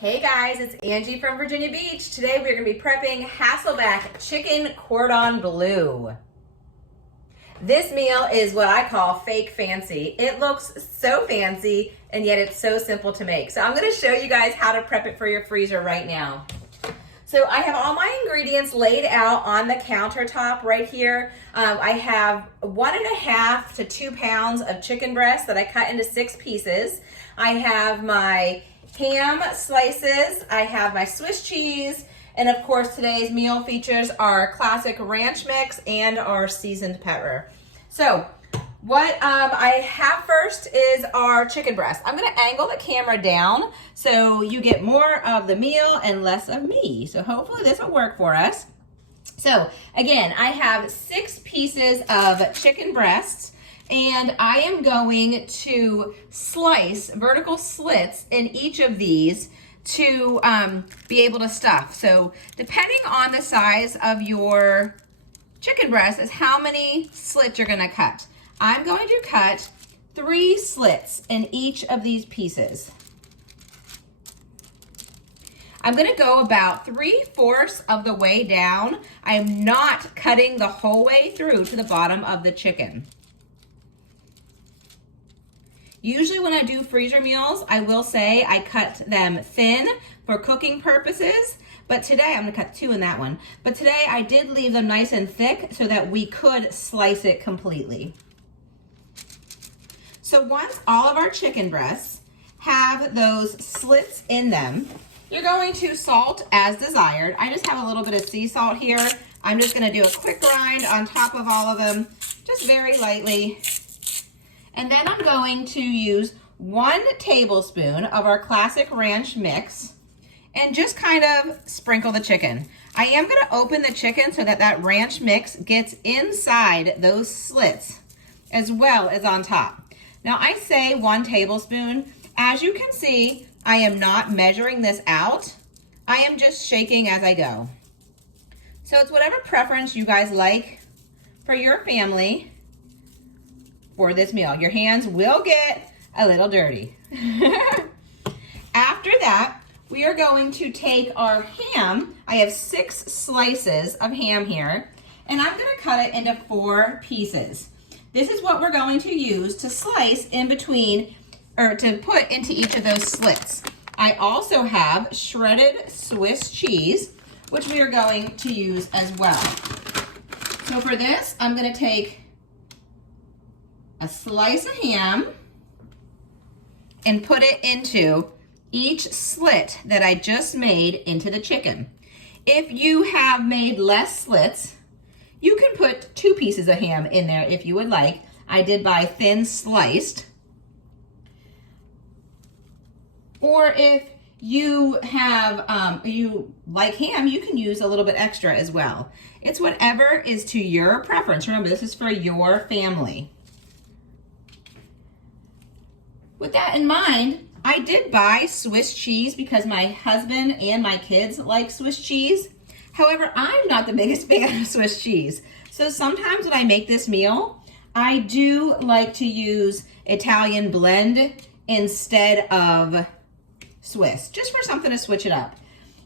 Hey guys, it's Angie from Virginia Beach. Today we're going to be prepping Hasselback Chicken Cordon Bleu. This meal is what I call fake fancy. It looks so fancy and yet it's so simple to make. So I'm going to show you guys how to prep it for your freezer right now. So I have all my ingredients laid out on the countertop right here. I have 1.5 to 2 pounds of chicken breast that I cut into 6 pieces. I have my ham slices, I have my Swiss cheese, and of course today's meal features our classic ranch mix and our seasoned pepper. So what I have first is our chicken breast. I'm going to angle the camera down so you get more of the meal and less of me. So hopefully this will work for us. So again, I have 6 pieces of chicken breasts, and I am going to slice vertical slits in each of these to be able to stuff. So depending on the size of your chicken breast is how many slits you're gonna cut. I'm going to cut 3 slits in each of these pieces. I'm gonna go about 3/4 of the way down. I am not cutting the whole way through to the bottom of the chicken. Usually when I do freezer meals, I will say I cut them thin for cooking purposes, but today, I'm gonna cut 2 in that one, but today I did leave them nice and thick so that we could slice it completely. So once all of our chicken breasts have those slits in them, you're going to salt as desired. I just have a little bit of sea salt here. I'm just gonna do a quick grind on top of all of them, just very lightly. And then I'm going to use 1 tablespoon of our classic ranch mix and just kind of sprinkle the chicken. I am going to open the chicken so that that ranch mix gets inside those slits as well as on top. Now I say 1 tablespoon. As you can see, I am not measuring this out. I am just shaking as I go. So it's whatever preference you guys like for your family for this meal. Your hands will get a little dirty. After that, we are going to take our ham. I have 6 slices of ham here, and I'm gonna cut it into 4 pieces. This is what we're going to use to slice in between, or to put into each of those slits. I also have shredded Swiss cheese, which we are going to use as well. So for this, I'm gonna take a slice of ham and put it into each slit that I just made into the chicken. If you have made less slits, you can put 2 pieces of ham in there if you would like. I did buy thin sliced. Or if you have, you like ham, you can use a little bit extra as well. It's whatever is to your preference. Remember, this is for your family. With that in mind, I did buy Swiss cheese because my husband and my kids like Swiss cheese. However, I'm not the biggest fan of Swiss cheese. So sometimes when I make this meal, I do like to use Italian blend instead of Swiss, just for something to switch it up.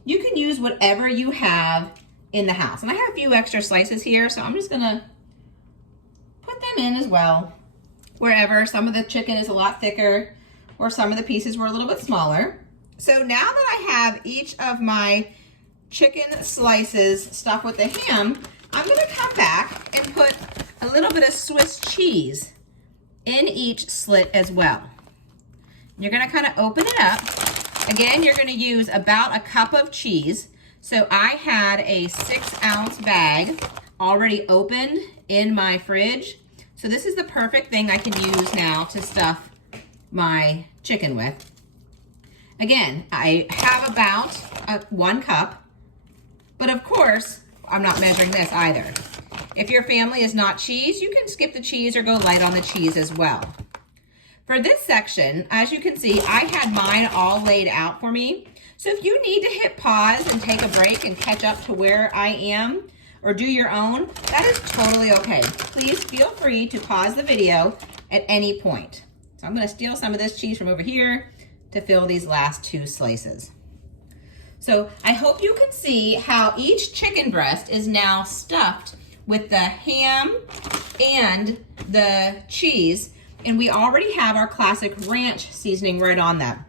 You can use whatever you have in the house. And I have a few extra slices here, so I'm just gonna put them in as well. Wherever some of the chicken is a lot thicker or some of the pieces were a little bit smaller. So now that I have each of my chicken slices stuffed with the ham, I'm gonna come back and put a little bit of Swiss cheese in each slit as well. You're gonna kind of open it up. Again, you're gonna use about 1 cup of cheese. So I had a 6-ounce bag already opened in my fridge. So this is the perfect thing I can use now to stuff my chicken with. Again, I have about 1 cup, but of course, I'm not measuring this either. If your family is not cheese, you can skip the cheese or go light on the cheese as well. For this section, as you can see, I had mine all laid out for me. So if you need to hit pause and take a break and catch up to where I am, or do your own, that is totally okay. Please feel free to pause the video at any point. So I'm gonna steal some of this cheese from over here to fill these last 2 slices. So I hope you can see how each chicken breast is now stuffed with the ham and the cheese, and we already have our classic ranch seasoning right on that.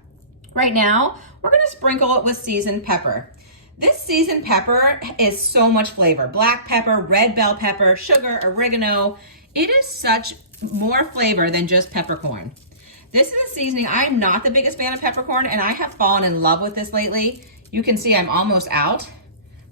Right now, we're gonna sprinkle it with seasoned pepper. This seasoned pepper is so much flavor. Black pepper, red bell pepper, sugar, oregano. It is such more flavor than just peppercorn. This is a seasoning. I'm not the biggest fan of peppercorn, and I have fallen in love with this lately. You can see I'm almost out,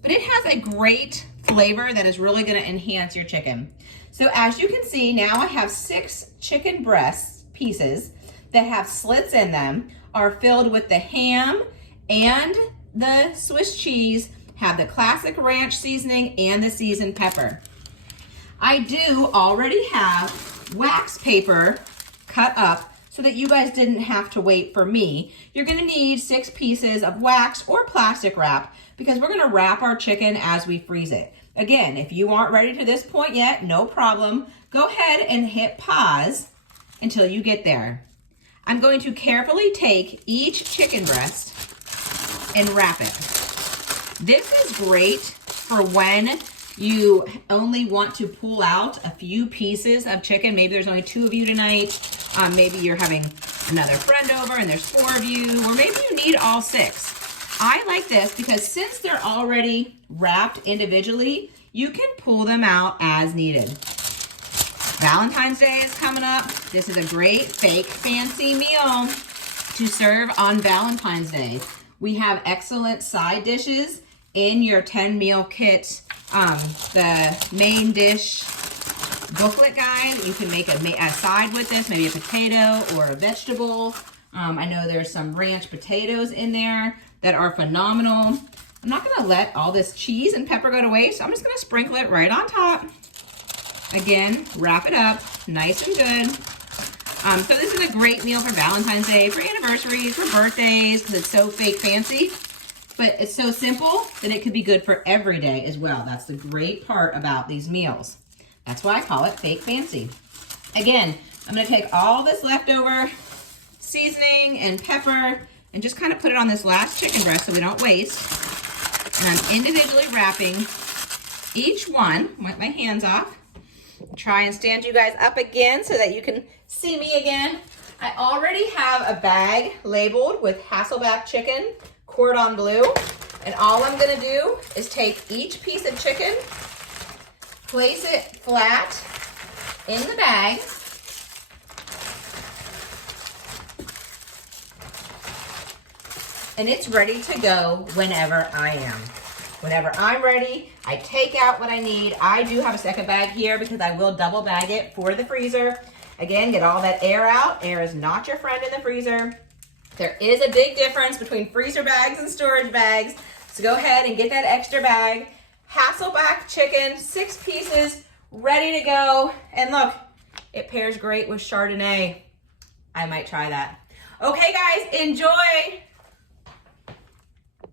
but it has a great flavor that is really gonna enhance your chicken. So as you can see, now I have 6 chicken breast pieces that have slits in them, are filled with the ham and the Swiss cheese, have the classic ranch seasoning and the seasoned pepper. I do already have wax paper cut up so that you guys didn't have to wait for me. You're gonna need 6 pieces of wax or plastic wrap because we're gonna wrap our chicken as we freeze it. Again, if you aren't ready to this point yet, no problem. Go ahead and hit pause until you get there. I'm going to carefully take each chicken breast and wrap it. This is great for when you only want to pull out a few pieces of chicken. Maybe there's only 2 of you tonight. Maybe you're having another friend over and there's 4 of you, or maybe you need all 6. I like this because since they're already wrapped individually, you can pull them out as needed. Valentine's Day is coming up. This is a great fake fancy meal to serve on Valentine's Day. We have excellent side dishes in your 10 meal kit. The main dish booklet guide, you can make a side with this, maybe a potato or a vegetable. I know there's some ranch potatoes in there that are phenomenal. I'm not gonna let all this cheese and pepper go to waste, so I'm just gonna sprinkle it right on top. Again, wrap it up, nice and good. So this is a great meal for Valentine's Day, for anniversaries, for birthdays, because it's so fake fancy. But it's so simple that it could be good for every day as well. That's the great part about these meals. That's why I call it fake fancy. Again, I'm gonna take all this leftover seasoning and pepper and just kind of put it on this last chicken breast so we don't waste. And I'm individually wrapping each one. Wipe my hands off. Try and stand you guys up again so that you can see me again. I already have a bag labeled with Hasselback chicken, Cordon Bleu. And all I'm gonna do is take each piece of chicken, place it flat in the bag, and it's ready to go whenever I am. Whenever I'm ready, I take out what I need. I do have a second bag here because I will double bag it for the freezer. Again, get all that air out. Air is not your friend in the freezer. There is a big difference between freezer bags and storage bags. So go ahead and get that extra bag. Hasselback chicken, 6 pieces, ready to go. And look, it pairs great with Chardonnay. I might try that. Okay guys, enjoy.